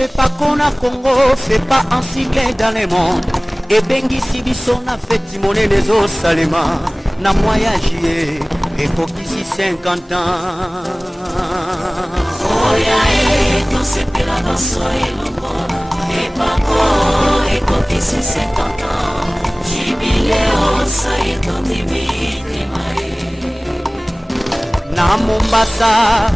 Fait pas qu'on a Congo, fait pas un sigle dans le monde. Et bengi si biso na fait timoner les os salema. Na voyagé, et pour qu'ici 50 ans. Oya ton sepela dans soye longo. Et pas qu'on, et pour qu'ici 50 ans. Jubilé au soye ton Dimitri Maé. Na Mombasa,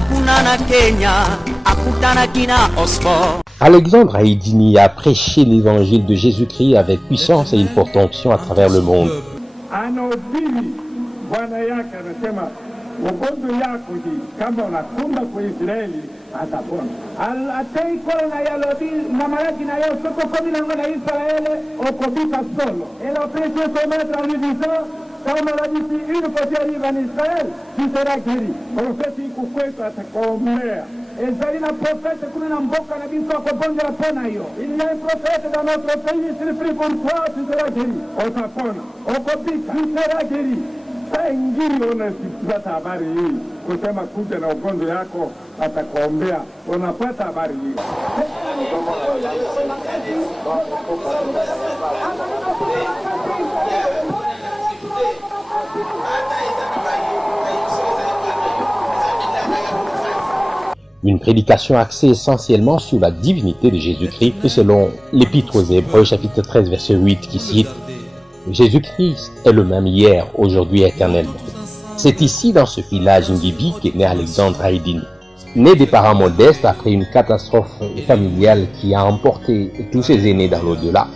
kuna na Kenya, akutana kina Oxford. Alexandre Haïdini a prêché l'évangile de Jésus-Christ avec puissance et une forte onction à travers le monde. Quand on a dit si une fois tu arrives en Israël, tu seras guéri. On fait si kukweta atakomea. Et Zalina prophète kuna na mboka na biso akobonja pona hiyo. Il y a un prophète dans notre pays, s'il prie pour toi, tu seras guéri. Utapona. Ukopika, tu seras guéri. Sasa injili unasipata habari hii. Kusema kuja na ugonjwa yako atakuombea. Unapata habari hii. Une prédication axée essentiellement sur la divinité de Jésus-Christ, et selon l'Épître aux Hébreux, chapitre 13, verset 8, qui cite « Jésus-Christ est le même hier, aujourd'hui et éternellement ». C'est ici, dans ce village Ngibi, qu'est né Alexandre Haïdini. Né des parents modestes après une catastrophe familiale qui a emporté tous ses aînés dans l'au-delà.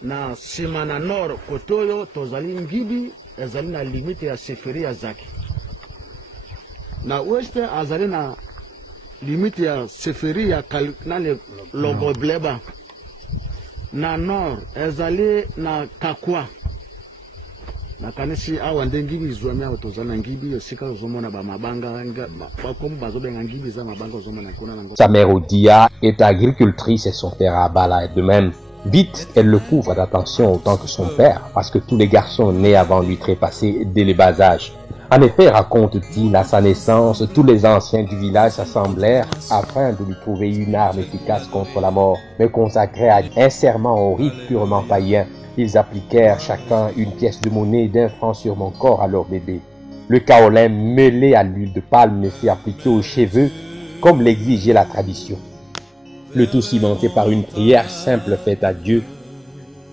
Na simana nord kotoyo tozali Ngibi ezali na limite ya seferi ya Zaki. Na ouest azali na limite ya seferi ya nane Logobleba. Na nord ezali na Kakwa. Na kanisi awa nde Ngibi izwami awa tozali na Ngibi esika ozomona ba mabanga bakomi bazobenga Ngibi za mabanga ozomona kuna nango. Sa mère Odia est agricultrice et son père Abala est de même. Vite, elle le couvre d'attention autant que son père, parce que tous les garçons nés avant lui trépassaient dès le bas âge. En effet, raconte-t-il, à sa naissance, tous les anciens du village s'assemblèrent afin de lui trouver une arme efficace contre la mort, mais consacrée à un serment au rite purement païen. Ils appliquèrent chacun une pièce de monnaie d'1 franc sur mon corps à leur bébé. Le kaolin mêlé à l'huile de palme me fit appliquer aux cheveux, comme l'exigeait la tradition. Le tout cimenté par une prière simple faite à Dieu.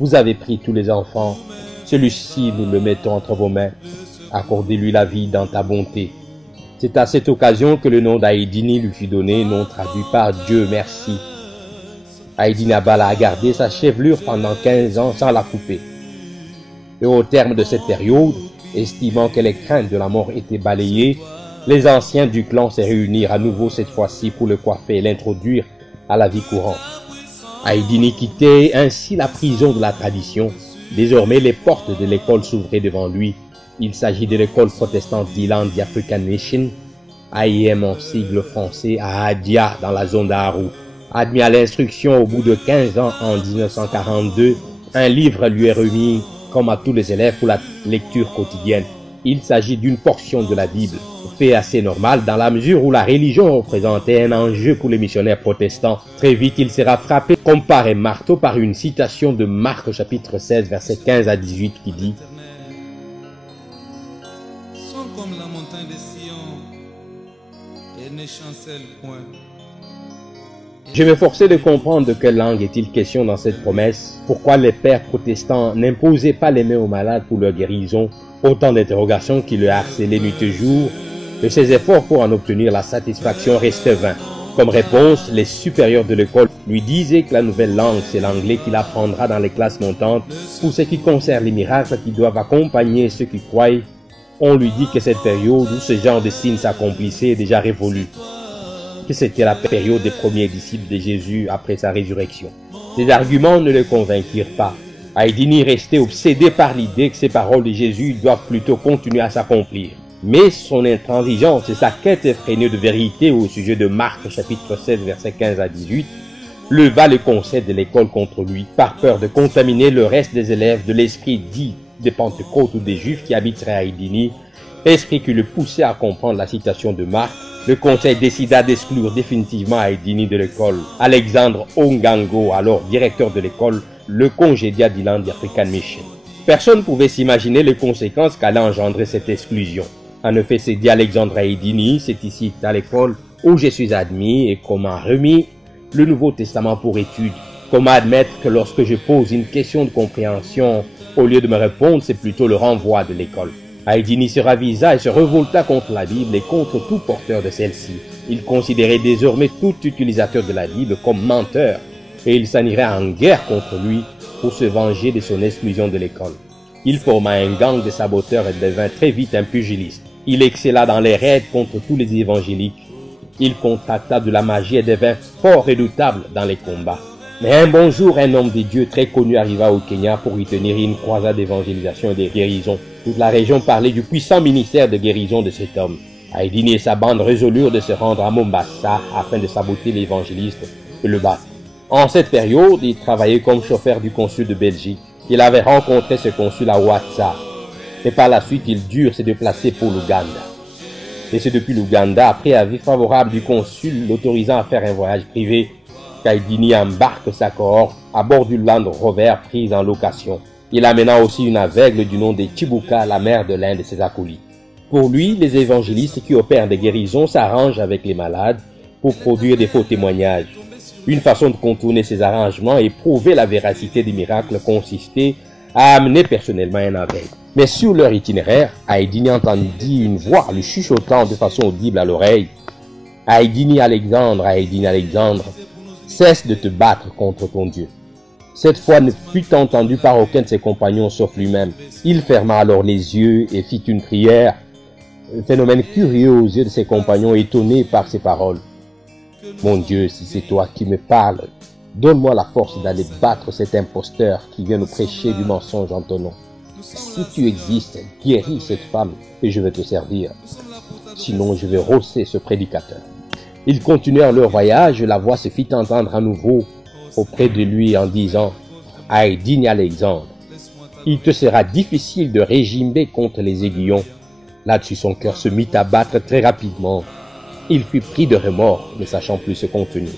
Vous avez pris tous les enfants, celui-ci nous le mettons entre vos mains. Accordez-lui la vie dans ta bonté. C'est à cette occasion que le nom d'Haïdini lui fut donné, nom traduit par Dieu merci. Haïdini Abala a gardé sa chevelure pendant 15 ans sans la couper. Et au terme de cette période, estimant que les craintes de la mort étaient balayées, les anciens du clan se réunirent à nouveau cette fois-ci pour le coiffer et l'introduire à la vie courante. Haïdini quittait ainsi la prison de la tradition. Désormais, les portes de l'école s'ouvraient devant lui. Il s'agit de l'école protestante d'Ilan The African Mission, AIM en sigle français, à Adia, dans la zone d'Aru. Admis à l'instruction au bout de 15 ans en 1942, un livre lui est remis, comme à tous les élèves, pour la lecture quotidienne. Il s'agit d'une portion de la Bible, fait assez normal dans la mesure où la religion représentait un enjeu pour les missionnaires protestants. Très vite, il sera frappé comme par un marteau par une citation de Marc chapitre 16, versets 15 à 18 qui dit « Sont comme la montagne de Sion et ne chancellent point. » Je m'efforçais de comprendre de quelle langue est-il question dans cette promesse, pourquoi les pères protestants n'imposaient pas les mains aux malades pour leur guérison, autant d'interrogations qui le harcelaient nuit et jour, et ses efforts pour en obtenir la satisfaction restaient vains. Comme réponse, les supérieurs de l'école lui disaient que la nouvelle langue, c'est l'anglais qu'il apprendra dans les classes montantes. Pour ce qui concerne les miracles qui doivent accompagner ceux qui croient, on lui dit que cette période où ce genre de signes s'accomplissait est déjà révolue, que c'était la période des premiers disciples de Jésus après sa résurrection. Ces arguments ne le convainquirent pas. Aïdini restait obsédé par l'idée que ces paroles de Jésus doivent plutôt continuer à s'accomplir. Mais son intransigeance et sa quête effrénée de vérité au sujet de Marc chapitre 16 versets 15 à 18 leva le conseil de l'école contre lui par peur de contaminer le reste des élèves de l'esprit dit des Pentecôtes ou des Juifs qui habiteraient à Aïdini, esprit qui le poussait à comprendre la citation de Marc. Le conseil décida d'exclure définitivement Aïdini de l'école. Alexandre Ongango, alors directeur de l'école, le congédia d'Ilan African Mission. Personne ne pouvait s'imaginer les conséquences qu'allait engendrer cette exclusion. En effet, c'est dit Alexandre Aïdini, c'est ici à l'école où je suis admis et qu'on m'a remis le Nouveau Testament pour étude. Comment admettre que lorsque je pose une question de compréhension, au lieu de me répondre, c'est plutôt le renvoi de l'école. Aïdini se ravisa et se révolta contre la Bible et contre tout porteur de celle-ci. Il considérait désormais tout utilisateur de la Bible comme menteur et il s'en irait en guerre contre lui pour se venger de son exclusion de l'école. Il forma un gang de saboteurs et devint très vite un pugiliste. Il excella dans les raids contre tous les évangéliques. Il contracta de la magie et devint fort redoutable dans les combats. Mais un bon jour, un homme de Dieu très connu arriva au Kenya pour y tenir une croisade d'évangélisation et de guérison. Toute la région parlait du puissant ministère de guérison de cet homme. Aïdini et sa bande résolurent de se rendre à Mombasa afin de saboter l'évangéliste et le battre. En cette période, il travaillait comme chauffeur du consul de Belgique. Il avait rencontré ce consul à Ouatsa. Et par la suite, ils durent se déplacer pour l'Ouganda. Et c'est depuis l'Ouganda, après avis favorable du consul l'autorisant à faire un voyage privé, qu'Aïdini embarque sa cohorte à bord du Land Rover prise en location. Il amena aussi une aveugle du nom de Chibuka, la mère de l'un de ses acolytes. Pour lui, les évangélistes qui opèrent des guérisons s'arrangent avec les malades pour produire des faux témoignages. Une façon de contourner ces arrangements et prouver la véracité des miracles consistait à amener personnellement un aveugle. Mais sur leur itinéraire, Aïdini entendit une voix lui chuchotant de façon audible à l'oreille. Aïdini Alexandre, cesse de te battre contre ton Dieu. Cette fois ne fut entendue par aucun de ses compagnons sauf lui-même. Il ferma alors les yeux et fit une prière. Un phénomène curieux aux yeux de ses compagnons étonnés par ces paroles. Mon Dieu, si c'est toi qui me parles, donne-moi la force d'aller battre cet imposteur qui vient nous prêcher du mensonge en ton nom. Si tu existes, guéris cette femme et je vais te servir. Sinon, je vais rosser ce prédicateur. Ils continuèrent leur voyage et la voix se fit entendre à nouveau auprès de lui en disant « Aïdini Alexandre, il te sera difficile de régimer contre les aiguillons. » Là-dessus, son cœur se mit à battre très rapidement. Il fut pris de remords, ne sachant plus se contenir.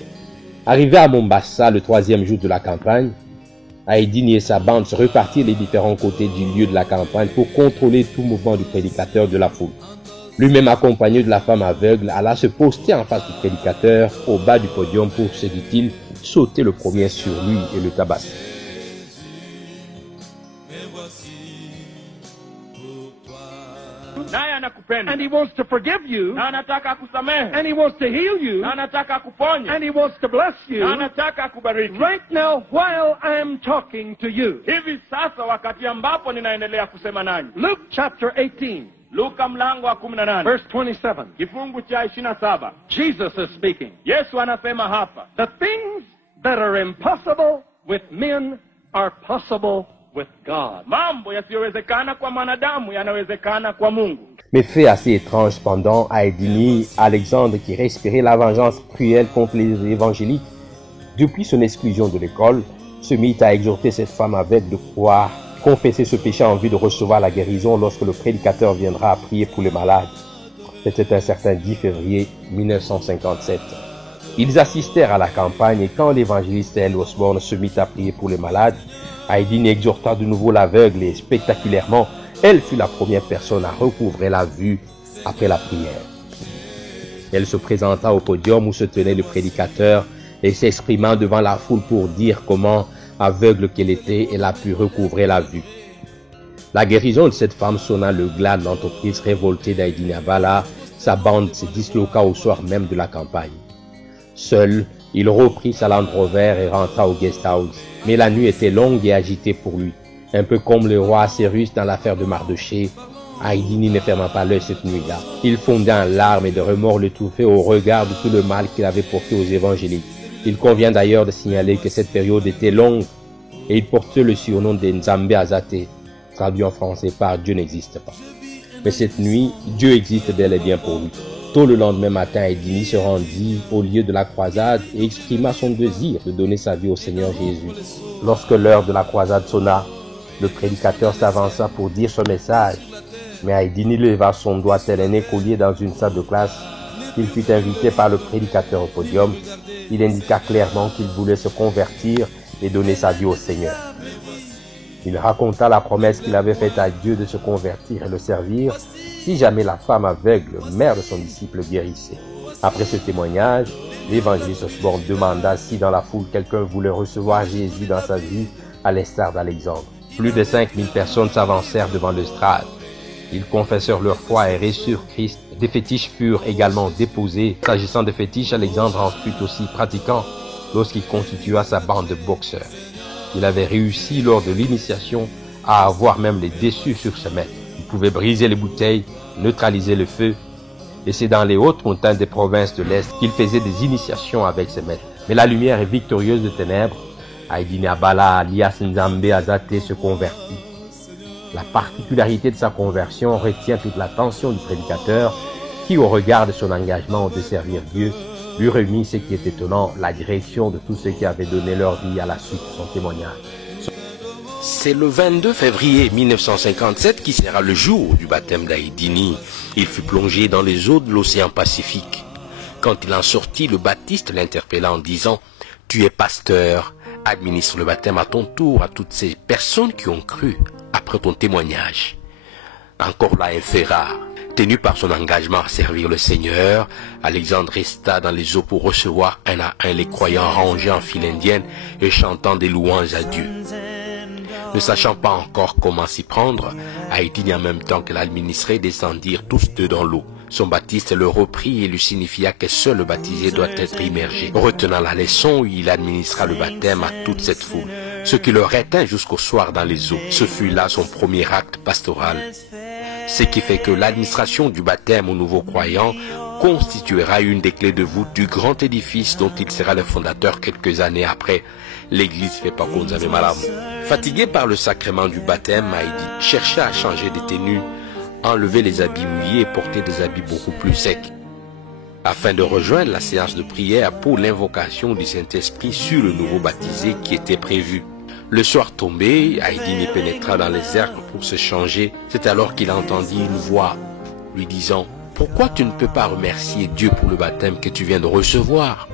Arrivé à Mombasa, le 3e jour de la campagne, Aïdini et sa bande se repartirent les différents côtés du lieu de la campagne pour contrôler tout mouvement du prédicateur de la foule. Lui-même accompagné de la femme aveugle, alla se poster en face du prédicateur au bas du podium pour, se dit-il, sauter le premier sur lui et le tabasser. And he wants to forgive you. And he wants to heal you. And he wants to bless you. Right now, while I am talking to you. Luke chapter 18. Luka mlango wa 18. Verse 27. Kifungu cha 27. Jesus is speaking. Yesu anasema hapa. The things that are impossible with men are possible with God. Mambo yasiyowezekana kwa mwanadamu yanawezekana kwa Mungu. Mais fait assez étrange cependant, Aïdini Alexandre, qui respirait la vengeance cruelle contre les évangéliques, depuis son exclusion de l'école, se mit à exhorter cette femme aveugle de croire, confesser ce péché en vue de recevoir la guérison lorsque le prédicateur viendra à prier pour les malades. C'était un certain 10 février 1957. Ils assistèrent à la campagne et quand l'évangéliste L. Osborne se mit à prier pour les malades, Aïdini exhorta de nouveau l'aveugle et spectaculairement, elle fut la première personne à recouvrer la vue après la prière. Elle se présenta au podium où se tenait le prédicateur et s'exprimant devant la foule pour dire comment, aveugle qu'elle était, elle a pu recouvrer la vue. La guérison de cette femme sonna le glas de l'entreprise révoltée d'Aïdini Abala. Sa bande se disloqua au soir même de la campagne. Seul, il reprit sa Land Rover et rentra au guest house. Mais la nuit était longue et agitée pour lui. Un peu comme le roi Assyrus dans l'affaire de Mardochée, Haïdini ne ferma pas l'œil cette nuit-là. Il fonda en larmes et de remords l'étouffaient au regard de tout le mal qu'il avait porté aux évangéliques. Il convient d'ailleurs de signaler que cette période était longue et il portait le surnom de Nzambe Azate, traduit en français par Dieu n'existe pas. Mais cette nuit, Dieu existe bel et bien pour lui. Tôt le lendemain matin, Haïdini se rendit au lieu de la croisade et exprima son désir de donner sa vie au Seigneur Jésus. Lorsque l'heure de la croisade sonna, le prédicateur s'avança pour dire son message, mais Haïdini leva son doigt tel un écolier dans une salle de classe. Il fut invité par le prédicateur au podium. Il indiqua clairement qu'il voulait se convertir et donner sa vie au Seigneur. Il raconta la promesse qu'il avait faite à Dieu de se convertir et le servir si jamais la femme aveugle, mère de son disciple, guérissait. Après ce témoignage, l'évangéliste Osborne demanda si dans la foule quelqu'un voulait recevoir Jésus dans sa vie à l'instar d'Alexandre. Plus de 5000 personnes s'avancèrent devant l'estrade. Ils confessèrent leur foi et reçurent Christ. Des fétiches furent également déposés. S'agissant des fétiches, Alexandre en fut aussi pratiquant lorsqu'il constitua sa bande de boxeurs. Il avait réussi lors de l'initiation à avoir même les déçus sur ce maître. Il pouvait briser les bouteilles, neutraliser le feu. Et c'est dans les hautes montagnes des provinces de l'Est qu'il faisait des initiations avec ses maîtres. Mais la lumière est victorieuse de ténèbres. Haïdini Abala alias Nzambe Azate se convertit. La particularité de sa conversion retient toute l'attention du prédicateur qui, au regard de son engagement de servir Dieu, lui remit ce qui est étonnant, la direction de tous ceux qui avaient donné leur vie à la suite de son témoignage. C'est le 22 février 1957 qui sera le jour du baptême d'Haïdini. Il fut plongé dans les eaux de l'océan Pacifique. Quand il en sortit, le Baptiste l'interpella en disant « Tu es pasteur, administre le baptême à ton tour à toutes ces personnes qui ont cru après ton témoignage. » Encore là, un fait rare. Tenu par son engagement à servir le Seigneur, Alexandre resta dans les eaux pour recevoir un à un les croyants rangés en file indienne et chantant des louanges à Dieu. Ne sachant pas encore comment s'y prendre, Haïdini en même temps que l'administré descendirent tous deux dans l'eau. Son baptiste le reprit et lui signifia que seul le baptisé doit être immergé. Retenant la leçon, il administra le baptême à toute cette foule, ce qui le retint jusqu'au soir dans les eaux. Ce fut là son premier acte pastoral. Ce qui fait que l'administration du baptême aux nouveaux croyants constituera une des clés de voûte du grand édifice dont il sera le fondateur quelques années après, l'église Fepakonzame Malamu. Fatigué par le sacrement du baptême, Haïdini chercha à changer de tenue, enlever les habits mouillés et porter des habits beaucoup plus secs, afin de rejoindre la séance de prière pour l'invocation du Saint-Esprit sur le nouveau baptisé qui était prévu. Le soir tombé, Haïdini pénétra dans les cercles pour se changer. C'est alors qu'il entendit une voix lui disant « Pourquoi tu ne peux pas remercier Dieu pour le baptême que tu viens de recevoir ?»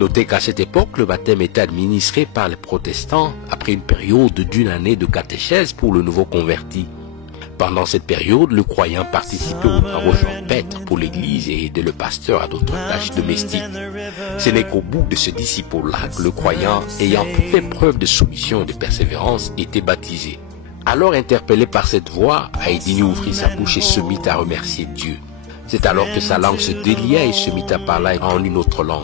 Notez qu'à cette époque, le baptême était administré par les protestants après une période d'une année de catéchèse pour le nouveau converti. Pendant cette période, le croyant participait aux travaux champêtres pour l'église et aidait le pasteur à d'autres tâches domestiques. Ce n'est qu'au bout de ce disciple-là que le croyant, ayant fait preuve de soumission et de persévérance, était baptisé. Alors interpellé par cette voix, Haïdini ouvrit sa bouche et se mit à remercier Dieu. C'est alors que sa langue se délia et se mit à parler en une autre langue.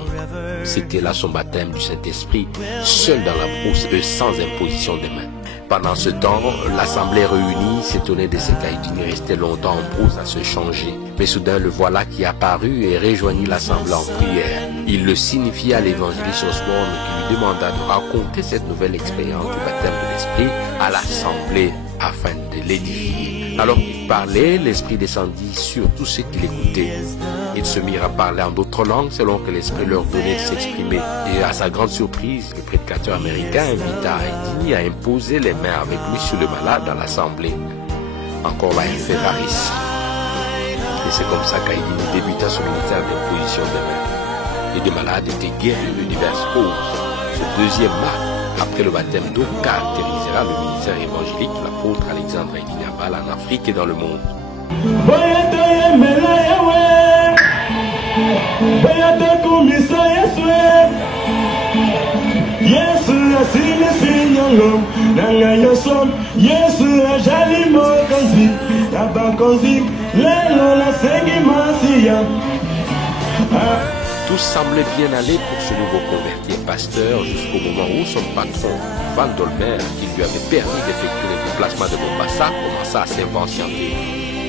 C'était là son baptême du Saint-Esprit, seul dans la brousse et sans imposition des mains. Pendant ce temps, l'assemblée réunie s'étonnait de ce qu'Haïdini restait longtemps en brousse à se changer. Mais soudain, le voilà qui apparut et rejoignit l'assemblée en prière. Il le signifia à l'évangéliste Osborne qui lui demanda de raconter cette nouvelle expérience du baptême de l'Esprit à l'assemblée afin de l'édifier. Alors qu'il parlait, l'Esprit descendit sur tous ceux qui l'écoutaient. Ils se mirent à parler en d'autres langues selon que l'Esprit leur donnait de s'exprimer. Et à sa grande surprise, le prédicateur américain invita Haïdini à imposer les mains avec lui sur le malade dans l'assemblée. Encore là, il fait rarissime. Et c'est comme ça qu'Haïdini débuta son ministère d'imposition des mains. Et des malades étaient guéris de diverses causes. Ce deuxième marque, après le baptême d'eau, caractérisera le ministère évangélique de l'apôtre Alexandre Haïdini Abala en Afrique et dans le monde. Tout semblait bien aller pour ce nouveau converti et pasteur jusqu'au moment où son patron, Van Dolmer, qui lui avait permis d'effectuer les déplacements de Mombasa, commença à s'impatienter.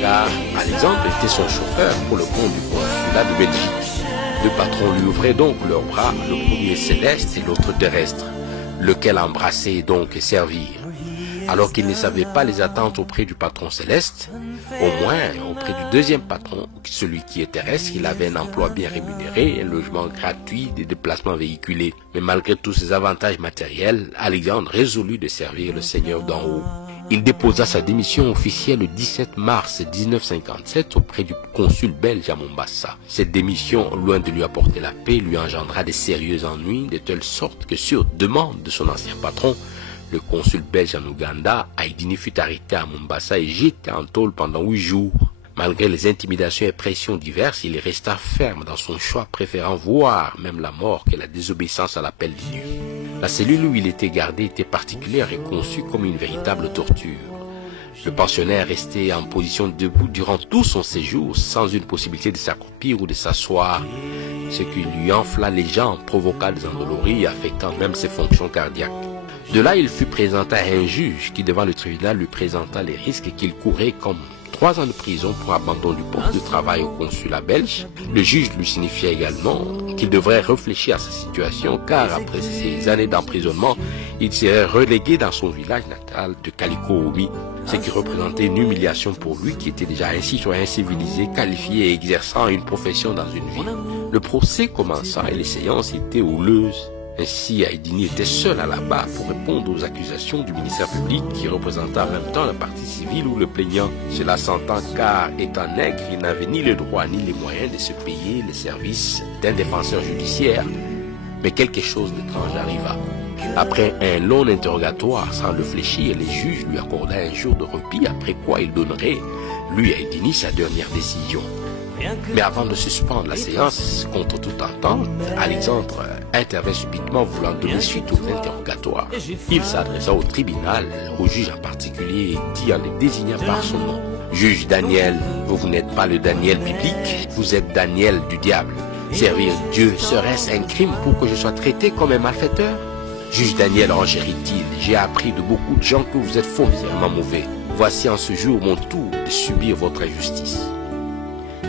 Car Alexandre était son chauffeur pour le compte du consulat de Belgique. Deux patrons lui ouvraient donc leurs bras, le premier céleste et l'autre terrestre, lequel embrasser donc et servir. Alors qu'il ne savait pas les attentes auprès du patron céleste, au moins auprès du deuxième patron, celui qui est terrestre, il avait un emploi bien rémunéré, un logement gratuit, des déplacements véhiculés. Mais malgré tous ces avantages matériels, Alexandre résolut de servir le Seigneur d'en haut. Il déposa sa démission officielle le 17 mars 1957 auprès du consul belge à Mombasa. Cette démission, loin de lui apporter la paix, lui engendra des sérieux ennuis, de telle sorte que sur demande de son ancien patron, le consul belge en Ouganda, Aïdini fut arrêté à Mombasa et jeté en tôle pendant 8 jours. Malgré les intimidations et pressions diverses, il resta ferme dans son choix, préférant voir même la mort que la désobéissance à l'appel divin. La cellule où il était gardé était particulière et conçue comme une véritable torture. Le pensionnaire restait en position debout durant tout son séjour, sans une possibilité de s'accroupir ou de s'asseoir, ce qui lui enfla les jambes, provoqua des endolories, affectant même ses fonctions cardiaques. De là, il fut présenté à un juge qui, devant le tribunal, lui présenta les risques qu'il courait comme 3 ans de prison pour abandon du poste de travail au consulat belge. Le juge lui signifia également qu'il devrait réfléchir à sa situation car après ces années d'emprisonnement, il serait relégué dans son village natal de Kaliko-Omi, ce qui représentait une humiliation pour lui qui était déjà un citoyen civilisé, qualifié et exerçant une profession dans une ville. Le procès commença et les séances étaient houleuses. Ainsi, Aïdini était seul à la barre pour répondre aux accusations du ministère public qui représentait en même temps la partie civile ou le plaignant. Cela s'entend car, étant nègre, il n'avait ni le droit ni les moyens de se payer les services d'un défenseur judiciaire. Mais quelque chose d'étrange arriva. Après un long interrogatoire sans réfléchir, les juges lui accordaient un jour de répit, après quoi il donnerait, lui Aïdini, sa dernière décision. Mais avant de suspendre la séance, contre toute entente, Alexandre intervint subitement voulant donner suite aux interrogatoires. Il s'adressa au tribunal, au juge en particulier, dit en le désignant par son nom. « Juge Daniel, vous n'êtes pas le Daniel biblique, vous êtes Daniel du diable. Servir Dieu, serait-ce un crime pour que je sois traité comme un malfaiteur ?» Juge Daniel, enjérit-il, j'ai appris de beaucoup de gens que vous êtes foncièrement mauvais. Voici en ce jour mon tour de subir votre injustice.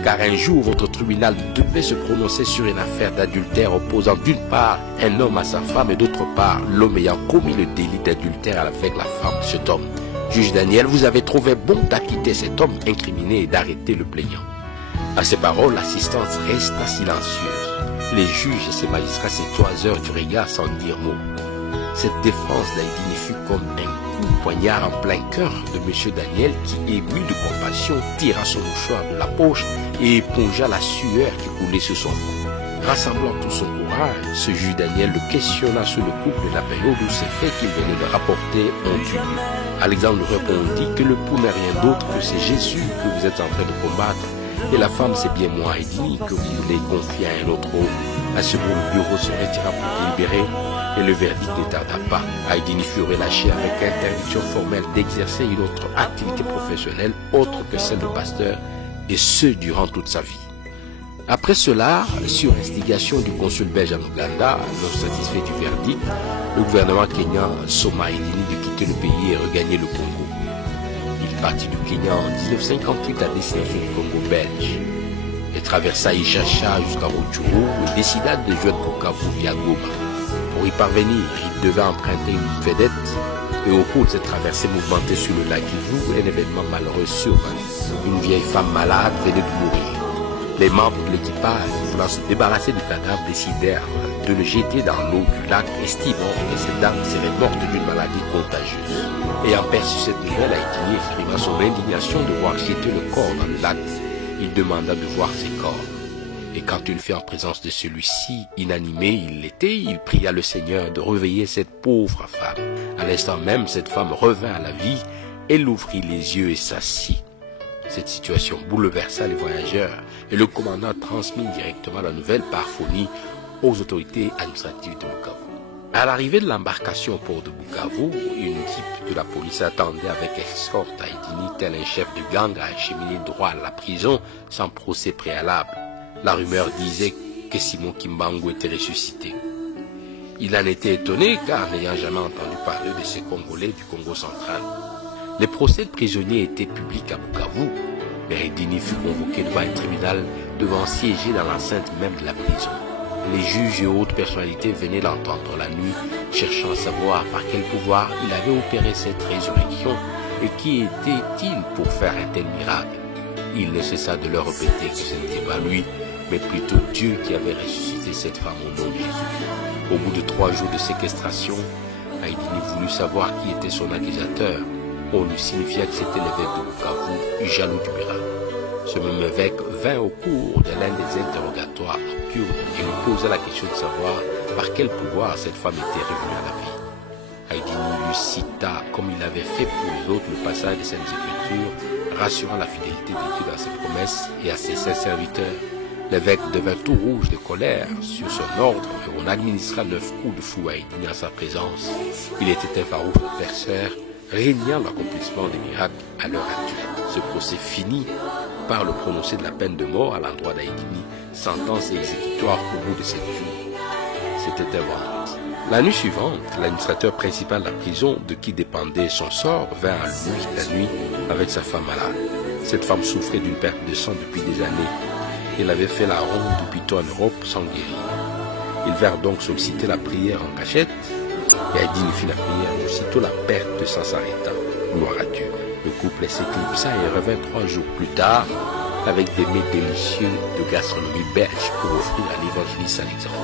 Car un jour, votre tribunal devait se prononcer sur une affaire d'adultère opposant d'une part un homme à sa femme et d'autre part l'homme ayant commis le délit d'adultère avec la femme de cet homme. Juge Daniel, vous avez trouvé bon d'acquitter cet homme incriminé et d'arrêter le plaignant. À ces paroles, l'assistance resta silencieuse. Les juges et ses magistrats s'étoisèrent du regard sans dire mot. Cette défense d'Aïdini fut comme un coup de poignard en plein cœur de M. Daniel qui, ému de compassion, tira son mouchoir de la poche et épongea la sueur qui coulait sur son front. Rassemblant tout son courage, ce juge Daniel le questionna sur le couple de la période où ces faits qu'il venait de rapporter ont eu lieu. Alexandre répondit que le pouls n'est rien d'autre que c'est Jésus que vous êtes en train de combattre et la femme c'est bien moi, Aïdini, que vous voulez confier à un autre homme. À ce moment, le bureau se retira pour délibérer et le verdict ne tarda pas. Aïdini fut relâché avec interdiction formelle d'exercer une autre activité professionnelle autre que celle de pasteur, et ce durant toute sa vie. Après cela, sur instigation du consul belge en Ouganda, non satisfait du verdict, le gouvernement kenyan somma Aïdini de quitter le pays et regagner le Congo. Il partit du Kenya en 1958 à destination du Congo belge. Il traversa Ishasha jusqu'à Rutshuru et décida de joindre Bukavu via Goma. Pour y parvenir, il devait emprunter une vedette et au cours de cette traversée mouvementée sur le lac Kivu, un événement malheureux survint. Une vieille femme malade venait de mourir. Les membres de l'équipage, voulant se débarrasser du cadavre, décidèrent de le jeter dans l'eau du lac, estimant que cette dame serait morte d'une maladie contagieuse. Ayant perçu cette nouvelle, Aïdini exprima son indignation de voir jeter le corps dans le lac. Il demanda de voir ses corps. Et quand il fut en présence de celui-ci, inanimé il l'était, il pria le Seigneur de réveiller cette pauvre femme. À l'instant même, cette femme revint à la vie, elle ouvrit les yeux et s'assit. Cette situation bouleversa les voyageurs et le commandant transmit directement la nouvelle par phonie aux autorités administratives de Bukavu. À l'arrivée de l'embarcation au port de Bukavu, une équipe de la police attendait avec escorte Aïdini tel un chef de gang à acheminer droit à la prison sans procès préalable. La rumeur disait que Simon Kimbangu était ressuscité. Il en était étonné car n'ayant jamais entendu parler de ces Congolais du Congo central. Les procès de prisonniers étaient publics à Bukavu, mais Edini fut convoqué devant un tribunal devant siéger dans l'enceinte même de la prison. Les juges et autres personnalités venaient l'entendre la nuit, cherchant à savoir par quel pouvoir il avait opéré cette résurrection et qui était-il pour faire un tel miracle. Il ne cessa de leur répéter que ce n'était pas lui, mais plutôt Dieu qui avait ressuscité cette femme au nom de Jésus. Au bout de 3 jours de séquestration, Aïdini voulut savoir qui était son accusateur. On lui signifia que c'était l'évêque de Bukavu, Jalou Dubira. Ce même évêque vint au cours de l'un des interrogatoires nocturnes et lui posa la question de savoir par quel pouvoir cette femme était revenue à la vie. Aïdini lui cita, comme il avait fait pour les autres, le passage des Saintes Écritures, rassurant la fidélité de Dieu dans ses promesses et à ses saints serviteurs. L'évêque devint tout rouge de colère sur son ordre et on administra 9 coups de fou à Aïdini en sa présence. Il était un farouche adversaire, régnant l'accomplissement des miracles à l'heure actuelle. Ce procès finit par le prononcé de la peine de mort à l'endroit d'Aïdini, sentence et exécutoire au bout de 7 jours. C'était un vendredi. La nuit suivante, l'administrateur principal de la prison, de qui dépendait son sort, vint à lui la nuit avec sa femme malade. Cette femme souffrait d'une perte de sang depuis des années. Elle avait fait la ronde depuis tout en Europe sans guérir. Ils vinrent donc solliciter la prière en cachette, et Aïdini fit la prière, aussitôt la perte de sang s'arrêta. Gloire à Dieu. Le couple s'éclipsa et revint 3 jours plus tard avec des mets délicieux de gastronomie belge pour offrir à l'évangéliste Alexandre.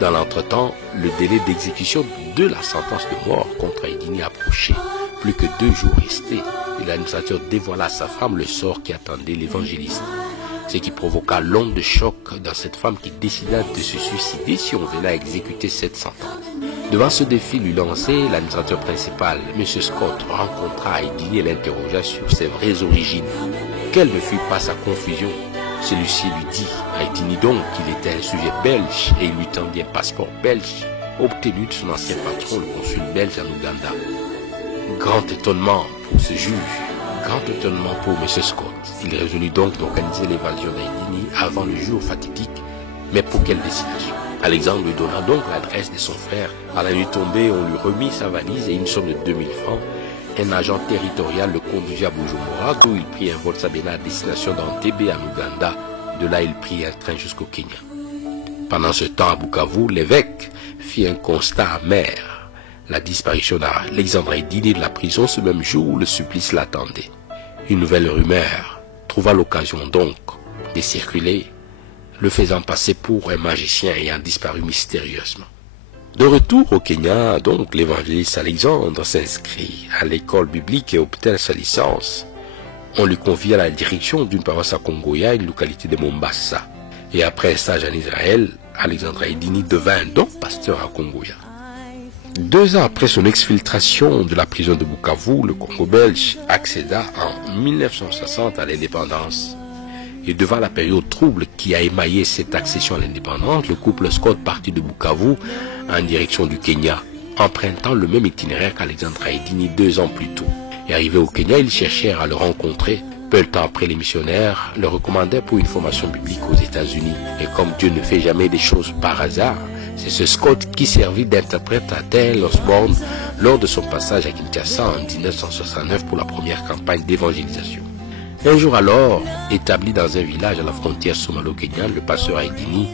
Dans l'entretemps, le délai d'exécution de la sentence de mort contre Aïdini approchait. Plus que 2 jours restés, et l'administrateur dévoila à sa femme le sort qui attendait l'évangéliste. Ce qui provoqua l'onde de choc dans cette femme qui décida de se suicider si on venait à exécuter cette sentence. Devant ce défi lui lancé, l'administrateur principal, M. Scott, rencontra Aïdini et l'interrogea sur ses vraies origines. Quelle ne fut pas sa confusion? Celui-ci lui dit à Aïdini donc qu'il était un sujet belge et il lui tendit un passeport belge obtenu de son ancien patron, le consul belge en Ouganda. Grand étonnement pour ce juge, grand étonnement pour M. Scott. Il résolut donc d'organiser l'évasion d'Aïdini avant le jour fatidique, mais pour quelle destination? Alexandre lui donna donc l'adresse de son frère. À la nuit tombée, on lui remit sa valise et une somme de 2000 francs. Un agent territorial le conduisit à Bujumbura, où il prit un vol Sabena à destination d'Entebbe en Ouganda. De là, il prit un train jusqu'au Kenya. Pendant ce temps, à Bukavu, l'évêque fit un constat amer. La disparition d'Alexandre Aïdini de la prison ce même jour où le supplice l'attendait. Une nouvelle rumeur trouva l'occasion donc de circuler, le faisant passer pour un magicien ayant disparu mystérieusement. De retour au Kenya, donc, l'évangéliste Alexandre s'inscrit à l'école biblique et obtint sa licence. On lui confia la direction d'une paroisse à Kongoya, une localité de Mombasa. Et après un stage en Israël, Alexandre Aïdini devint donc pasteur à Kongoya. 2 ans après son exfiltration de la prison de Bukavu, le Congo belge accéda en 1960 à l'indépendance. Et devant la période trouble qui a émaillé cette accession à l'indépendance, le couple Scott partit de Bukavu en direction du Kenya, empruntant le même itinéraire qu'Alexandre Aïdini 2 ans plus tôt. Et arrivé au Kenya, ils cherchèrent à le rencontrer. Peu de temps après, les missionnaires le recommandèrent pour une formation biblique aux États-Unis. Et comme Dieu ne fait jamais des choses par hasard, c'est ce Scott qui servit d'interprète à Dale Osborne lors de son passage à Kinshasa en 1969 pour la première campagne d'évangélisation. Un jour alors, établi dans un village à la frontière somalo-kenyane, le pasteur Aïdini,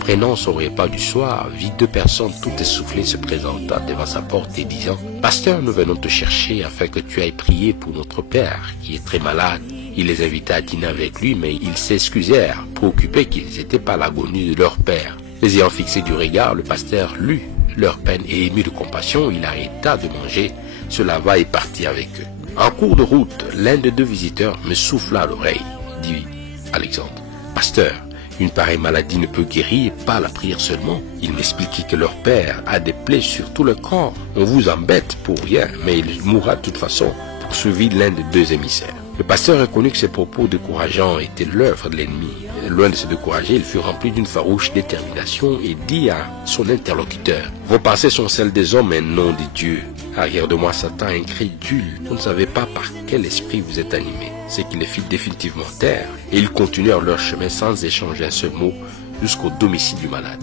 prenant son repas du soir, vit 2 personnes toutes essoufflées se présentant devant sa porte et disant « Pasteur, nous venons te chercher afin que tu ailles prier pour notre père qui est très malade. » Il les invita à dîner avec lui, mais ils s'excusèrent, préoccupés qu'ils étaient par l'agonie de leur père. Les ayant fixés du regard, le pasteur lut leur peine et ému de compassion, il arrêta de manger, se lava et partit avec eux. En cours de route, l'un des 2 visiteurs me souffla à l'oreille, dit Alexandre. Pasteur, une pareille maladie ne peut guérir par la prière seulement. Il m'expliquait que leur père a des plaies sur tout le corps. On vous embête pour rien, mais il mourra de toute façon, poursuivit l'un des 2 émissaires. Le pasteur reconnut que ces propos décourageants étaient l'œuvre de l'ennemi. Loin de se décourager, il fut rempli d'une farouche détermination et dit à son interlocuteur « Vos pensées sont celles des hommes et non des dieux. Arrière de moi, Satan incrédule. Vous ne savez pas par quel esprit vous êtes animé. » Ce qui les fit définitivement taire. Et ils continuèrent leur chemin sans échanger un seul mot jusqu'au domicile du malade.